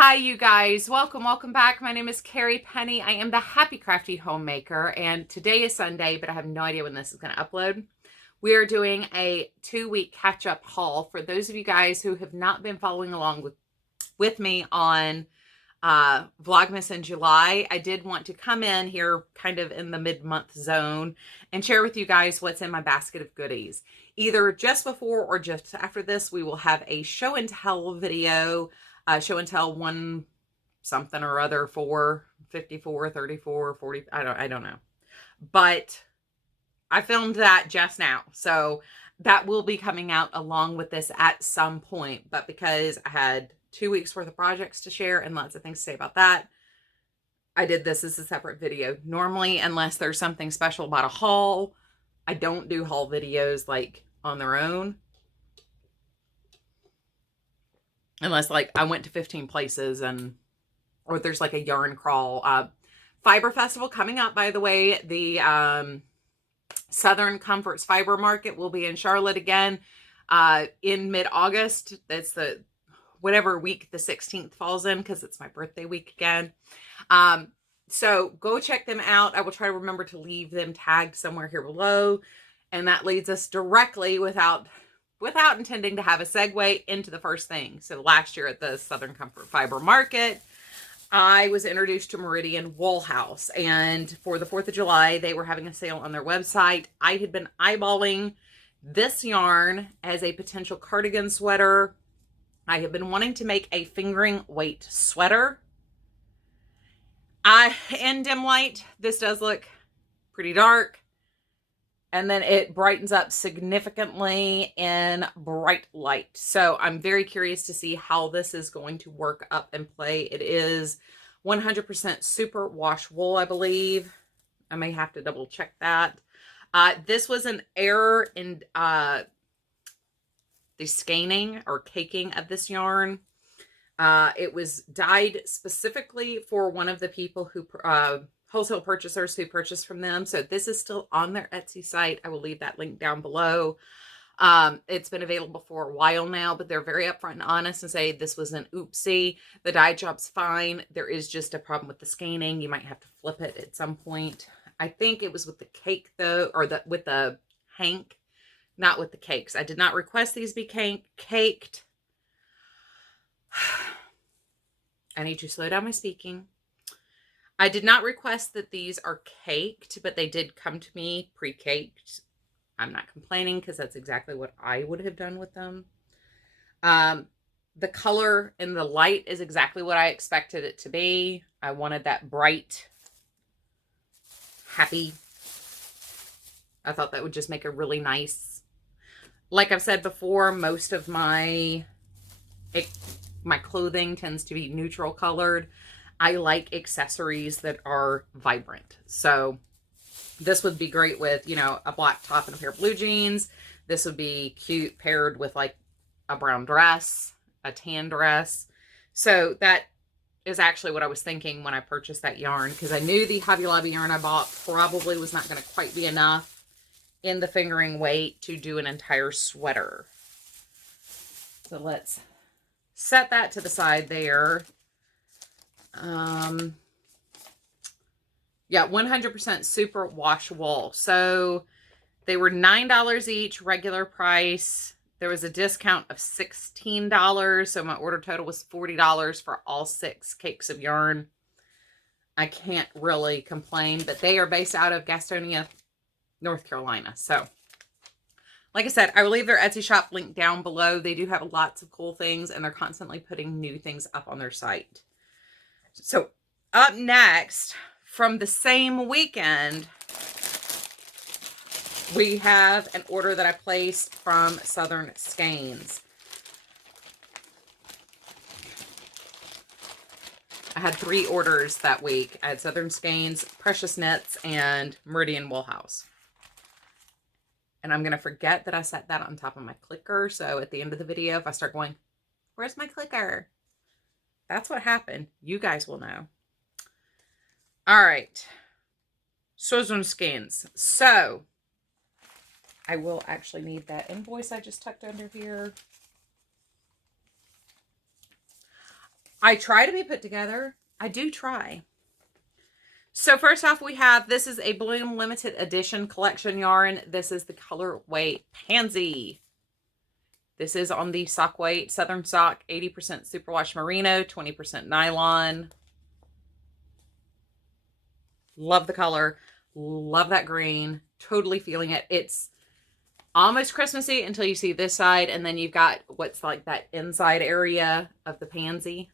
Hi, you guys. Welcome back. My name is Carrie Penny. I am the Happy Crafty Homemaker, and today is Sunday, but I have no idea when this is going to upload. We are doing a 2-week catch-up haul for those of you guys who have not been following along with me on Vlogmas in July. I did want to come in here kind of in the mid-month zone and share with you guys what's in my basket of goodies. Either just before or just after this, we will have a show and tell video. Show and tell one something or other for 54, 34, 40. I don't know. But I filmed that just now. So that will be coming out along with this at some point. But because I had 2 weeks worth of projects to share and lots of things to say about that, I did this as a separate video. Normally, unless there's something special about a haul, I don't do haul videos like on their own. Unless like I went to 15 places or there's like a yarn crawl. Fiber Festival coming up, by the way. The Southern Comforts Fiber Market will be in Charlotte again in mid-August. That's the whatever week the 16th falls in, because it's my birthday week again. So go check them out. I will try to remember to leave them tagged somewhere here below. And that leads us directly without intending to have a segue into the first thing. So last year at the Southern Comfort Fiber Market, I was introduced to Meridian Wool House. And for the 4th of July, they were having a sale on their website. I had been eyeballing this yarn as a potential cardigan sweater. I have been wanting to make a fingering weight sweater. In dim light, this does look pretty dark. And then it brightens up significantly in bright light. So I'm very curious to see how this is going to work up and play. It is 100% super wash wool, I believe. I may have to double check that. This was an error in the scanning or caking of this yarn. It was dyed specifically for one of the people who wholesale purchasers who purchased from them. So this is still on their Etsy site. I will leave that link down below. It's been available for a while now, but they're very upfront and honest and say this was an oopsie. The dye job's fine. There is just a problem with the scanning. You might have to flip it at some point. I think it was with the cake though, or with the hank, not with the cakes. I did not request these be caked. I need to slow down my speaking. I did not request that these are caked, but they did come to me pre-caked. I'm not complaining because that's exactly what I would have done with them. The color in the light is exactly what I expected it to be. I wanted that bright, happy. I thought that would just make a really nice, like I've said before, most of my clothing tends to be neutral colored. I like accessories that are vibrant. So this would be great with, you know, a black top and a pair of blue jeans. This would be cute paired with like a brown dress, a tan dress. So that is actually what I was thinking when I purchased that yarn, because I knew the Hobby Lobby yarn I bought probably was not going to quite be enough in the fingering weight to do an entire sweater. So let's set that to the side there. Yeah, 100% super wash wool. So they were $9 each, regular price. There was a discount of $16. So my order total was $40 for all 6 cakes of yarn. I can't really complain, but they are based out of Gastonia, North Carolina. So like I said, I will leave their Etsy shop link down below. They do have lots of cool things, and they're constantly putting new things up on their site. So up next, from the same weekend, we have an order that I placed from Southern Skeins. I had 3 orders that week. I had Southern Skeins, Precious Knits, and Meridian Wool House. And I'm going to forget that I set that on top of my clicker. So at the end of the video, if I start going, where's my clicker? That's what happened. You guys will know. All right. Southern Skeins. So I will actually need that invoice I just tucked under here. I try to be put together. I do try. So first off, we have, this is a Bloom limited edition collection yarn. This is the colorway Pansy. This is on the sock weight, Southern Sock, 80% superwash merino, 20% nylon. Love the color. Love that green. Totally feeling it. It's almost Christmassy until you see this side, and then you've got what's like that inside area of the pansy.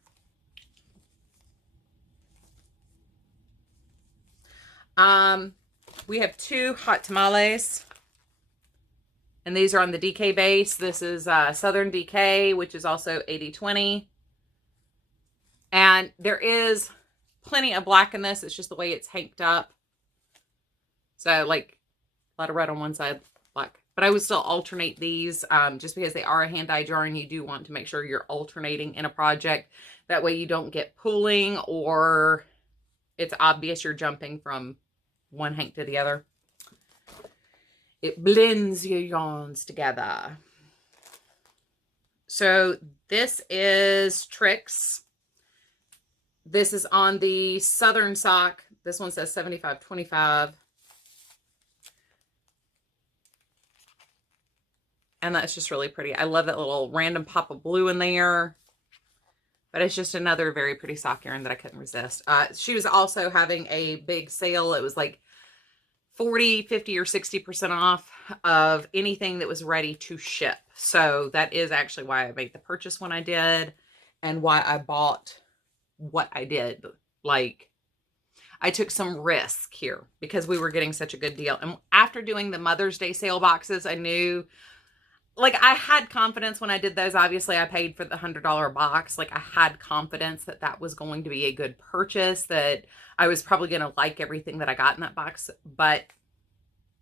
We have 2 hot tamales, and these are on the DK base. This is Southern DK, which is also 80/20. And there is plenty of black in this. It's just the way it's hanked up. So like a lot of red on one side, black. But I would still alternate these just because they are a hand-dyed yarn. You do want to make sure you're alternating in a project. That way you don't get pooling or it's obvious you're jumping from one hank to the other. It blends your yarns together. So this is Tricks. This is on the Southern Sock. This one says 75/25. And that's just really pretty. I love that little random pop of blue in there. But it's just another very pretty sock yarn that I couldn't resist. She was also having a big sale. It was like 40, 50, or 60% off of anything that was ready to ship. So that is actually why I made the purchase when I did and why I bought what I did. Like, I took some risk here because we were getting such a good deal. And after doing the Mother's Day sale boxes, I knew, like, I had confidence when I did those. Obviously, I paid for the $100 box. Like, I had confidence that that was going to be a good purchase, that I was probably going to like everything that I got in that box. But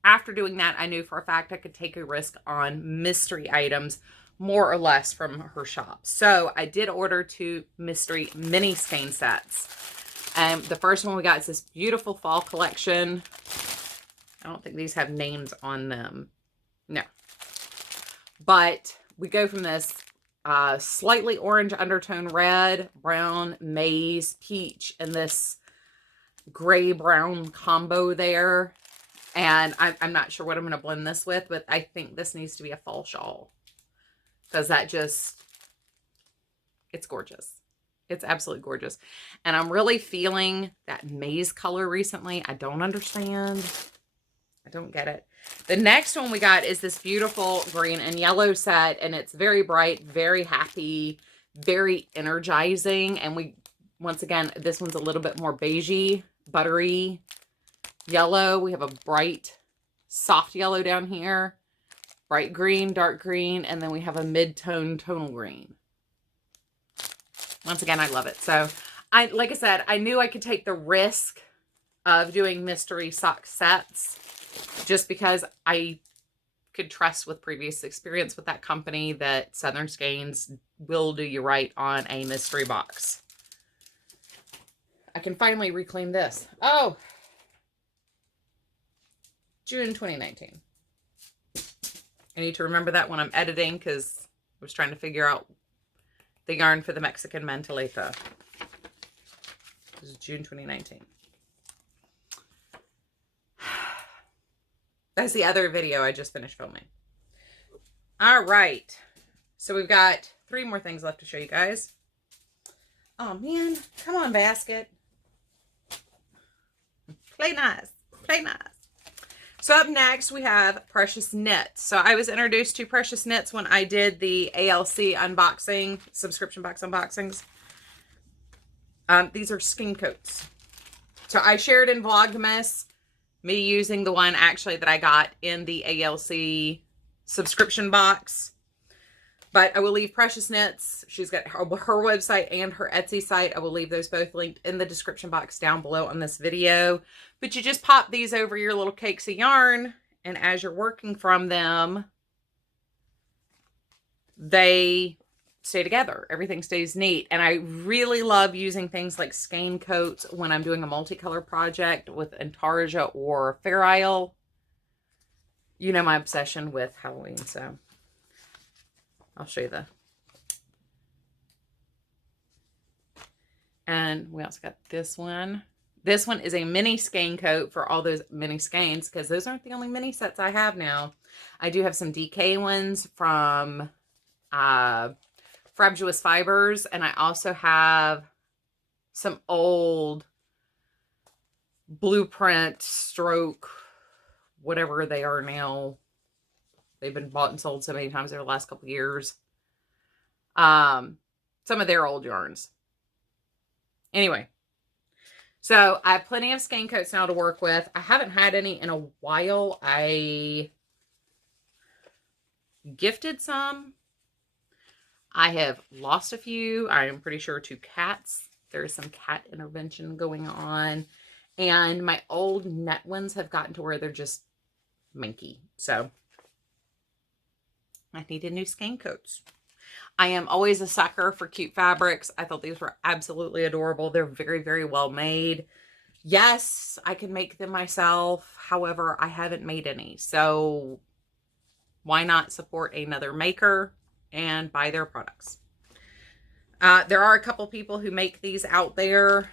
after doing that, I knew for a fact I could take a risk on mystery items, more or less, from her shop. So I did order 2 mystery mini skein sets. The first one we got is this beautiful fall collection. I don't think these have names on them. No. But we go from this slightly orange undertone red, brown, maize, peach, and this gray-brown combo there. And I'm not sure what I'm going to blend this with, but I think this needs to be a fall shawl. Because that just, it's gorgeous. It's absolutely gorgeous. And I'm really feeling that maize color recently. I don't understand. I don't get it. The next one we got is this beautiful green and yellow set. And it's very bright, very happy, very energizing. And we, once again, this one's a little bit more beigey, buttery yellow. We have a bright, soft yellow down here. Bright green, dark green, and then we have a mid-tone tonal green. Once again, I love it. So, like I said, I knew I could take the risk of doing mystery sock sets just because I could trust with previous experience with that company that Southern Skeins will do you right on a mystery box. I can finally reclaim this. Oh! June 2019. I need to remember that when I'm editing because I was trying to figure out the yarn for the Mexican manteleta. This is June 2019. That's the other video I just finished filming. All right. So we've got 3 more things left to show you guys. Oh, man. Come on, basket. Play nice. Play nice. So up next, we have Precious Knits. So I was introduced to Precious Knits when I did the ALC unboxing, subscription box unboxings. These are skein coats. So I shared in Vlogmas me using the one actually that I got in the ALC subscription box. But I will leave Precious Knits. She's got her website and her Etsy site. I will leave those both linked in the description box down below on this video. But you just pop these over your little cakes of yarn. And as you're working from them, they stay together. Everything stays neat. And I really love using things like skein coats when I'm doing a multicolor project with Intarsia or Fair Isle. You know my obsession with Halloween, so I'll show you the And we also got this one. This one is a mini skein coat for all those mini skeins, because those aren't the only mini sets I have now. I do have some DK ones from Frabjous Fibers, and I also have some old Blueprint Stroke, whatever they are now. They've been bought and sold so many times over the last couple of years. Some of their old yarns. Anyway, so I have plenty of skein coats now to work with. I haven't had any in a while. I gifted some. I have lost a few. I am pretty sure to cats. There's some cat intervention going on. And my old net ones have gotten to where they're just minky. So I needed new skein coats. I am always a sucker for cute fabrics. I thought these were absolutely adorable. They're very, very well made. Yes, I can make them myself. However, I haven't made any. So why not support another maker and buy their products? There are a couple people who make these out there.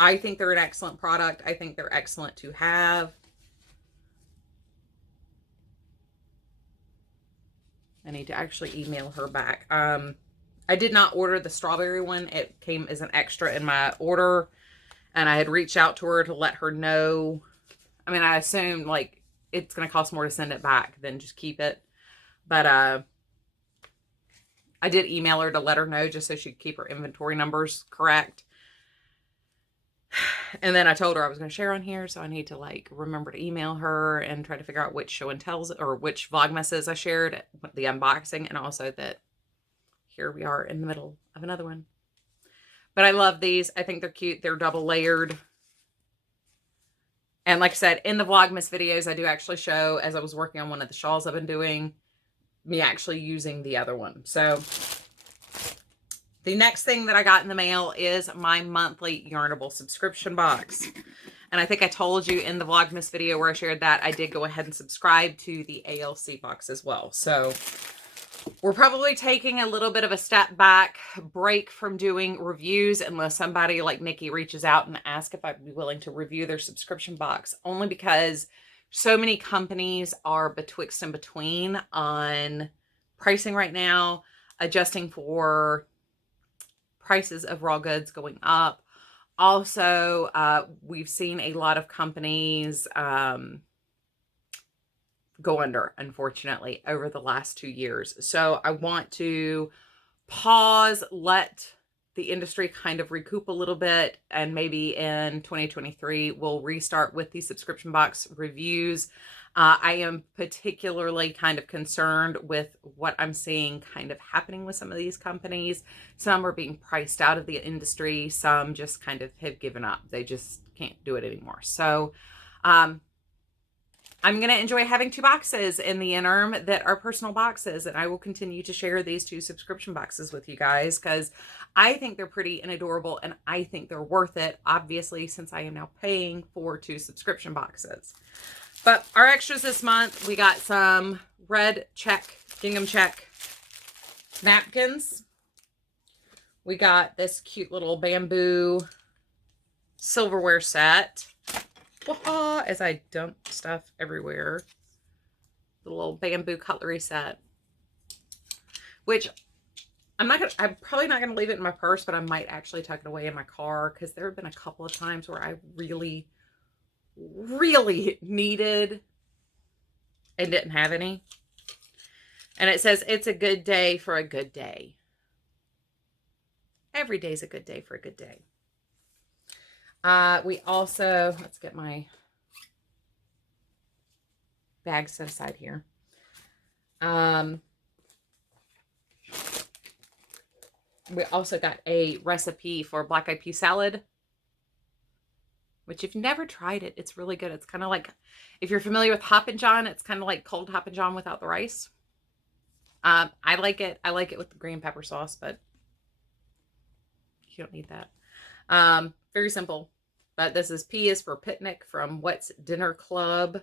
I think they're an excellent product. I think they're excellent to have. I need to actually email her back. I did not order the strawberry one. It came as an extra in my order, and I had reached out to her to let her know. I mean, I assumed like it's going to cost more to send it back than just keep it. But I did email her to let her know just so she could keep her inventory numbers correct. And then I told her I was going to share on here, so I need to like remember to email her and try to figure out which show and tells or which Vlogmases I shared, the unboxing, and also that here we are in the middle of another one. But I love these. I think they're cute. They're double layered. And like I said, in the Vlogmas videos, I do actually show, as I was working on one of the shawls I've been doing, me actually using the other one. So the next thing that I got in the mail is my monthly Yarnable subscription box. And I think I told you in the Vlogmas video where I shared that I did go ahead and subscribe to the ALC box as well. So we're probably taking a little bit of a step back, break from doing reviews, unless somebody like Nikki reaches out and asks if I'd be willing to review their subscription box, only because so many companies are betwixt and between on pricing right now, adjusting for prices of raw goods going up. Also, we've seen a lot of companies go under, unfortunately, over the last 2 years. So I want to pause, let the industry kind of recoup a little bit, and maybe in 2023 we'll restart with the subscription box reviews. I am particularly kind of concerned with what I'm seeing kind of happening with some of these companies. Some are being priced out of the industry. Some just kind of have given up. They just can't do it anymore. So I'm going to enjoy having 2 boxes in the interim that are personal boxes, and I will continue to share these 2 subscription boxes with you guys because I think they're pretty and adorable, and I think they're worth it, obviously, since I am now paying for 2 subscription boxes. But our extras this month, we got some red check, gingham check napkins. We got this cute little bamboo silverware set. As I dump stuff everywhere. The little bamboo cutlery set. Which I'm probably not gonna leave it in my purse, but I might actually tuck it away in my car because there have been a couple of times where I really needed and didn't have any. And it says it's a good day for a good day. Every day's a good day for a good day. We also, let's get my bag set aside here. We also got a recipe for black eyed pea salad, which if you've never tried it, it's really good. It's kind of like, if you're familiar with Hoppin' John, it's kind of like cold Hoppin' John without the rice. I like it. I like it with the green pepper sauce, but you don't need that. Very simple. But this is P is for Picnic from What's Dinner Club.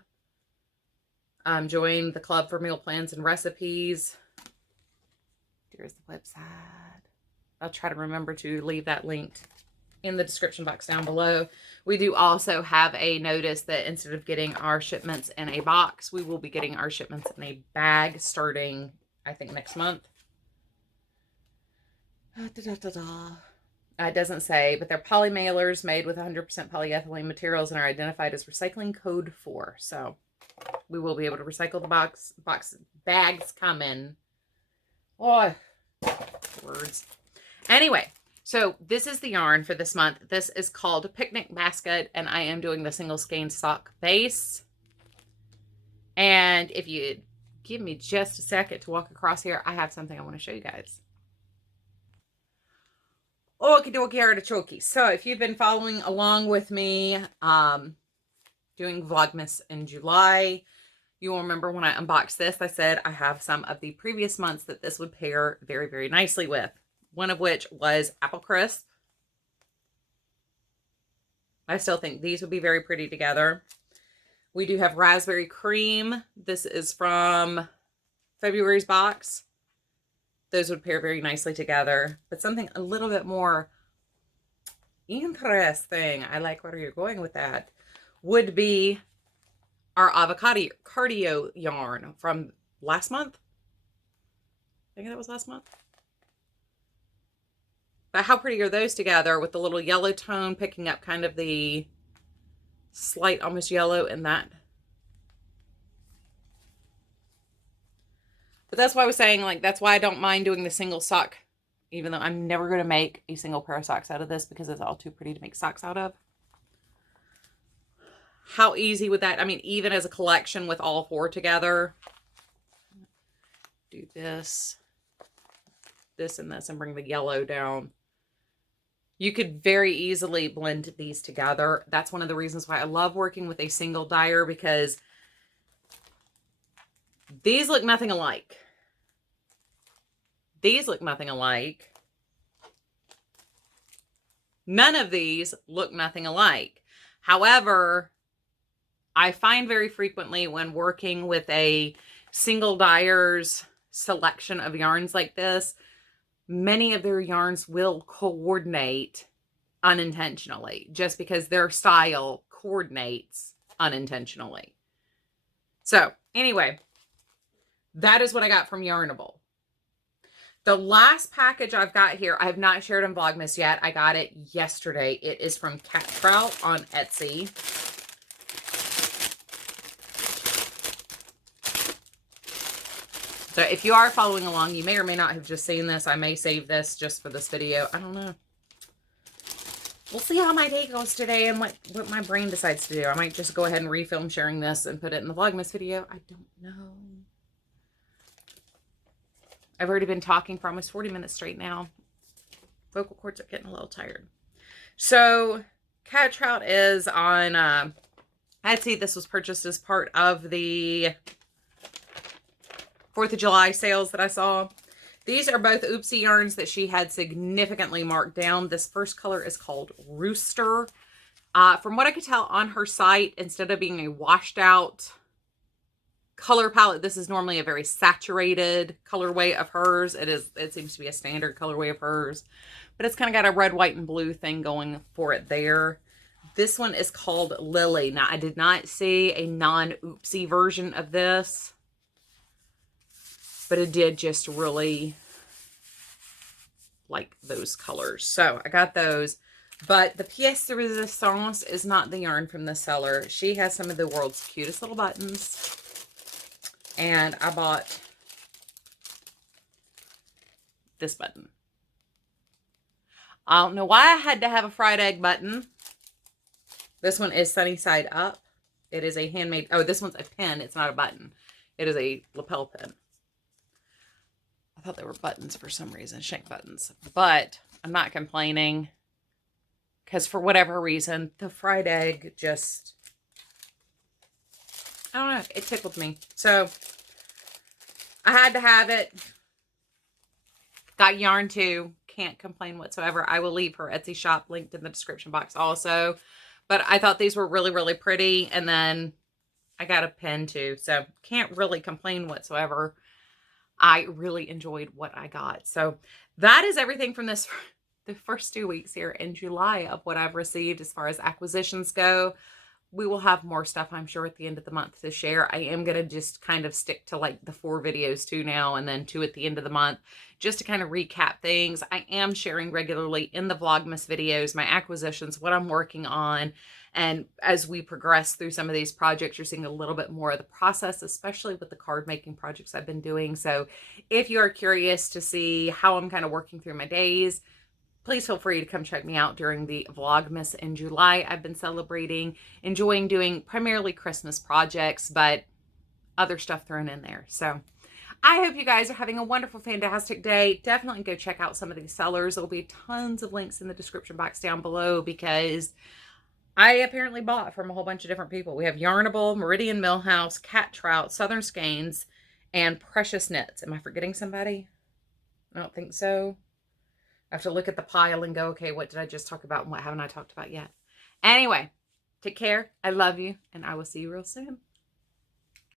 Join the club for meal plans and recipes. Here's the website. I'll try to remember to leave that linked in the description box down below. We do also have a notice that instead of getting our shipments in a box, we will be getting our shipments in a bag starting, I think, next month. It doesn't say, but they're poly mailers made with 100% polyethylene materials and are identified as recycling code 4. So we will be able to recycle the bags coming. Oh, words. Anyway, so this is the yarn for this month. This is called Picnic Basket, and I am doing the single skein sock base. And if you give me just a second to walk across here, I have something I want to show you guys. Okie dokie artichoke. So if you've been following along with me doing Vlogmas in July, you will remember when I unboxed this, I said I have some of the previous months that this would pair very, very nicely with. One of which was Apple Crisp. I still think these would be very pretty together. We do have Raspberry Cream. This is from February's box. Those would pair very nicely together. But something a little bit more interesting, I like where you're going with that, would be our avocado cardio yarn from last month. I think that was last month. But how pretty are those together with the little yellow tone picking up kind of the slight almost yellow in that. But that's why I was saying, like, that's why I don't mind doing the single sock, even though I'm never going to make a single pair of socks out of this because it's all too pretty to make socks out of. How easy would that, I mean, even as a collection with all 4 together, do this, this, and this, and bring the yellow down. You could very easily blend these together. That's one of the reasons why I love working with a single dyer, because these look nothing alike. These look nothing alike. None of these look nothing alike. However, I find very frequently when working with a single dyer's selection of yarns like this, many of their yarns will coordinate unintentionally just because their style coordinates unintentionally. So anyway, that is what I got from Yarnable. The last package I've got here, I have not shared on Vlogmas yet. I got it yesterday. It is from Trout on Etsy. So if you are following along, you may or may not have just seen this. I may save this just for this video. I don't know. We'll see how my day goes today and what my brain decides to do. I might just go ahead and refilm sharing this and put it in the Vlogmas video. I don't know. I've already been talking for almost 40 minutes straight now. Vocal cords are getting a little tired. So Cat Trout is on Etsy. This was purchased as part of the 4th of July sales that I saw. These are both Oopsie yarns that she had significantly marked down. This first color is called Rooster. From what I could tell on her site, instead of being a washed out color palette, this is normally a very saturated colorway of hers. It seems to be a standard colorway of hers, but it's kind of got a red, white, and blue thing going for it there. This one is called Lily. Now, I did not see a non-Oopsie version of this, but it did just really like those colors. So I got those. But the pièce de résistance is not the yarn from the seller. She has some of the world's cutest little buttons. And I bought this button. I don't know why I had to have a fried egg button. This one is sunny side up. It is a handmade, oh, this one's a pin. It's not a button. It is a lapel pin. I thought they were buttons for some reason, shank buttons. But I'm not complaining because for whatever reason, the fried egg just, I don't know, it tickled me. So I had to have it. Got yarn too. Can't complain whatsoever. I will leave her Etsy shop linked in the description box also. But I thought these were really, really pretty. And then I got a pin too. So can't really complain whatsoever. I really enjoyed what I got. So that is everything from the first 2 weeks here in July of what I've received as far as acquisitions go. We will have more stuff, I'm sure, at the end of the month to share. I am going to just kind of stick to like the 4 videos, 2 now and then 2 at the end of the month, just to kind of recap things. I am sharing regularly in the Vlogmas videos my acquisitions, what I'm working on. And as we progress through some of these projects, you're seeing a little bit more of the process, especially with the card making projects I've been doing. So if you are curious to see how I'm kind of working through my days, please feel free to come check me out during the Vlogmas in July. I've been celebrating, enjoying doing primarily Christmas projects, but other stuff thrown in there. So I hope you guys are having a wonderful, fantastic day. Definitely go check out some of these sellers. There'll be tons of links in the description box down below because I apparently bought from a whole bunch of different people. We have Yarnable, Meridian Millhouse, Cat Trout, Southern Skeins, and Precious Knits. Am I forgetting somebody? I don't think so. I have to look at the pile and go, okay, what did I just talk about and what haven't I talked about yet? Anyway, take care. I love you, and I will see you real soon.